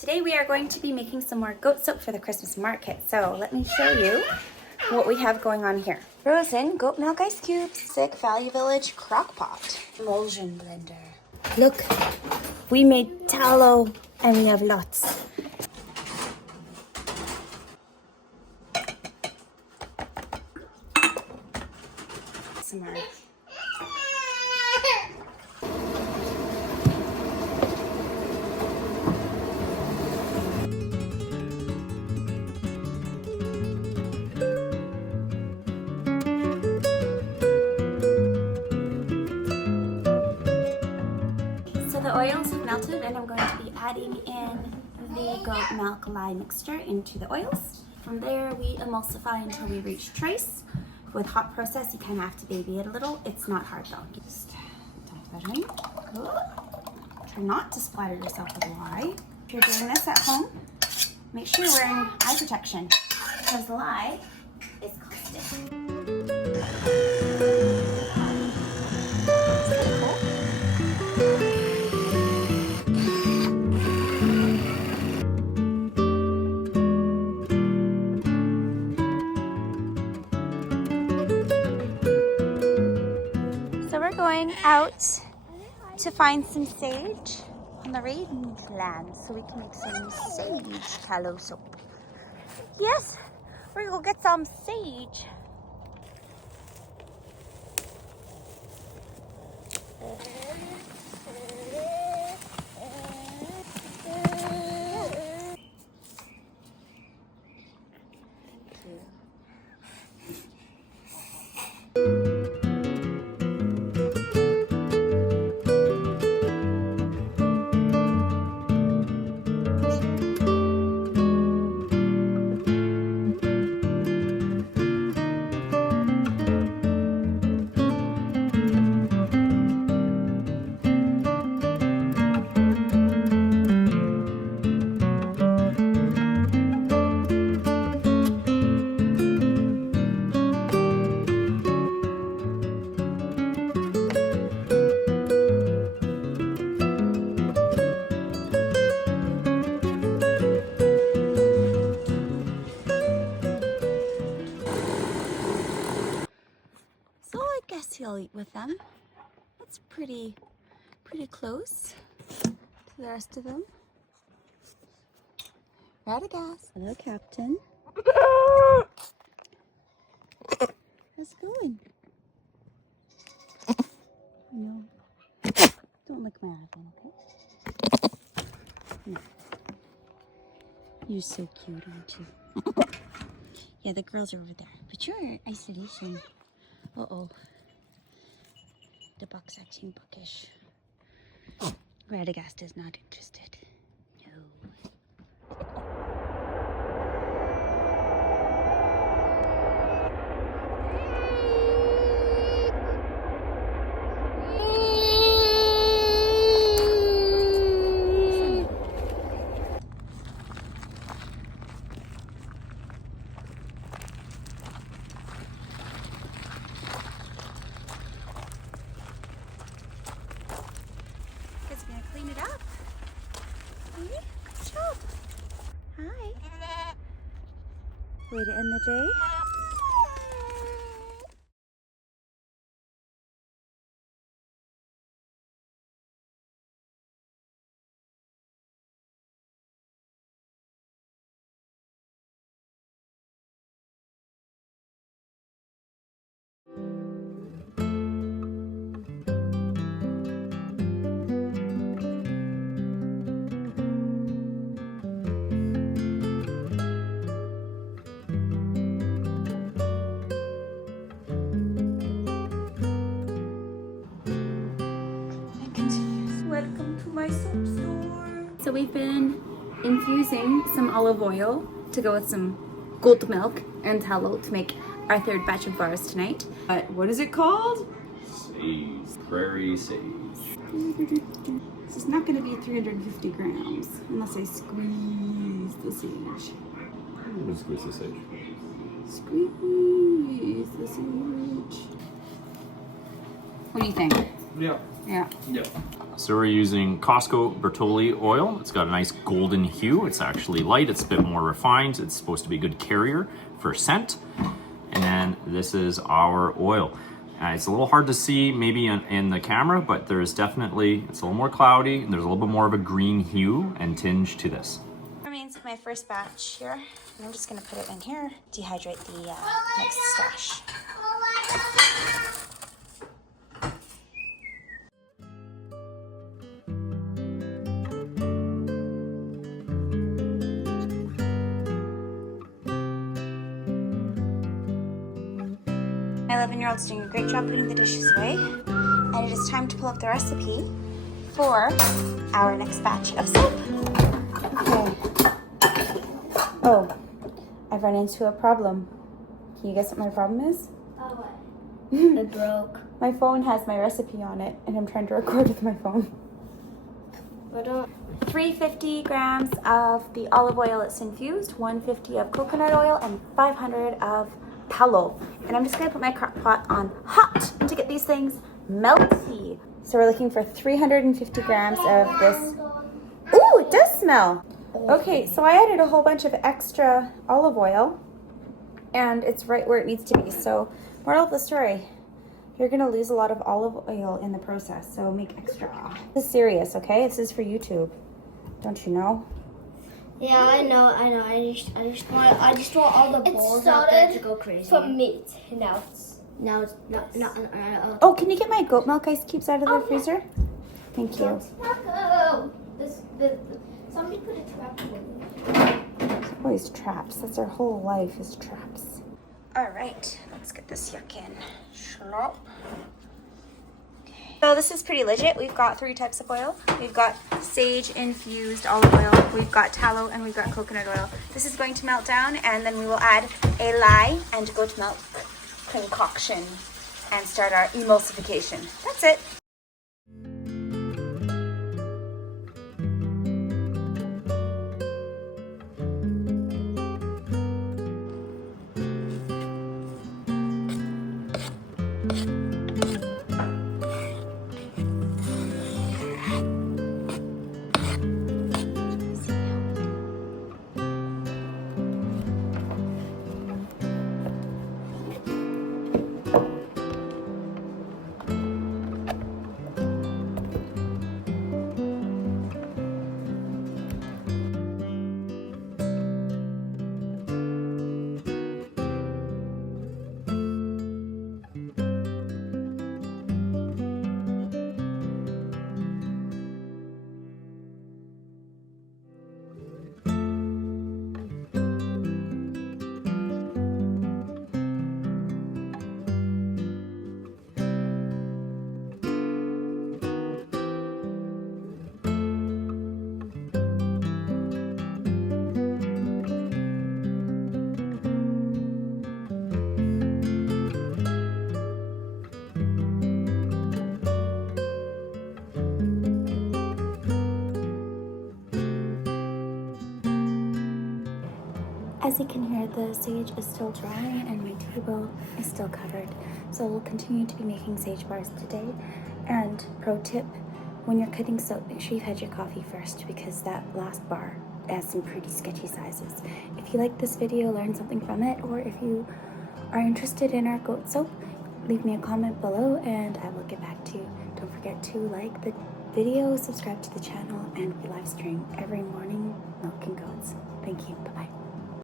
Today we are going to be making some more goat soap for the Christmas market. So let me show you what we have going on here. Frozen goat milk ice cubes, Sick Value Village crockpot, emulsion blender. Look, we made tallow and we have lots. Some more. The oils have melted and I'm going to be adding in the goat milk lye mixture into the oils. From there we emulsify until we reach trace. With hot process you kind of have to baby it a little. It's not hard though. Just dump that in. Try not to splatter yourself with lye. If you're doing this at home, make sure you're wearing eye protection because the lye is caustic. Going out to find some sage on the rangeland so we can make some sage tallow soap. Yes, we're gonna go get some sage. I'll eat with them. That's pretty close to the rest of them. Radagast. Hello, Captain. How's it going? No. Don't look mad at them, okay? No. You're so cute, aren't you? Yeah, the girls are over there. But you're in isolation. Uh-oh. The buck's acting bookish. Radagast is not interested. No. Clean it up. Okay, good job. Hi. Way to end the day. So we've been infusing some olive oil to go with some goat milk and tallow to make our third batch of bars tonight. What is it called? Sage. Prairie Sage. This is not going to be 350 grams unless I squeeze the sage. Squeeze the sage. Squeeze the sage. What do you think? Yeah. Yeah. Yep. So we're using Costco Bertolli oil. It's got a nice golden hue. It's actually light. It's a bit more refined. It's supposed to be a good carrier for scent. And then this is our oil. It's a little hard to see maybe in the camera, but there's definitely, it's a little more cloudy and there's a little bit more of a green hue and tinge to this. Remains my first batch here. And I'm just gonna put it in here, dehydrate the next stash. 11-year-old's doing a great job putting the dishes away. And it is time to pull up the recipe for our next batch of soap. Okay. Oh, I've run into a problem. Can you guess what my problem is? Oh, what? It broke. My phone has my recipe on it, and I'm trying to record with my phone. 350 grams of the olive oil it's infused, 150 of coconut oil, and 500 of tallow. And I'm just gonna put my crock pot on hot to get these things melty. So we're looking for 350 grams of this. Ooh, it does smell. Okay, so I added a whole bunch of extra olive oil, and it's right where it needs to be. So, moral of the story, you're gonna lose a lot of olive oil in the process, so make extra. This is serious, okay? This is for YouTube. Don't you know? Yeah, I know. I just want all the balls out there to go crazy. For meat, now it's not. Oh, can you get my goat milk ice cubes out of the freezer? Thank you. Somebody put a trap in Always traps. That's our whole life is traps. All right, let's get this yuck in. Schlop. Okay. So this is pretty legit. We've got 3 types of oil. We've got sage infused olive oil. We've got tallow and we've got coconut oil. This is going to melt down, and then we will add a lye and goat milk concoction and start our emulsification. That's it. As you can hear, the sage is still dry and my table is still covered. So we'll continue to be making sage bars today. And pro tip, when you're cutting soap, make sure you've had your coffee first, because that last bar has some pretty sketchy sizes. If you like this video, learn something from it, or if you are interested in our goat soap, leave me a comment below and I will get back to you. Don't forget to like the video, subscribe to the channel, and we live stream every morning milking goats. Thank you. Bye-bye.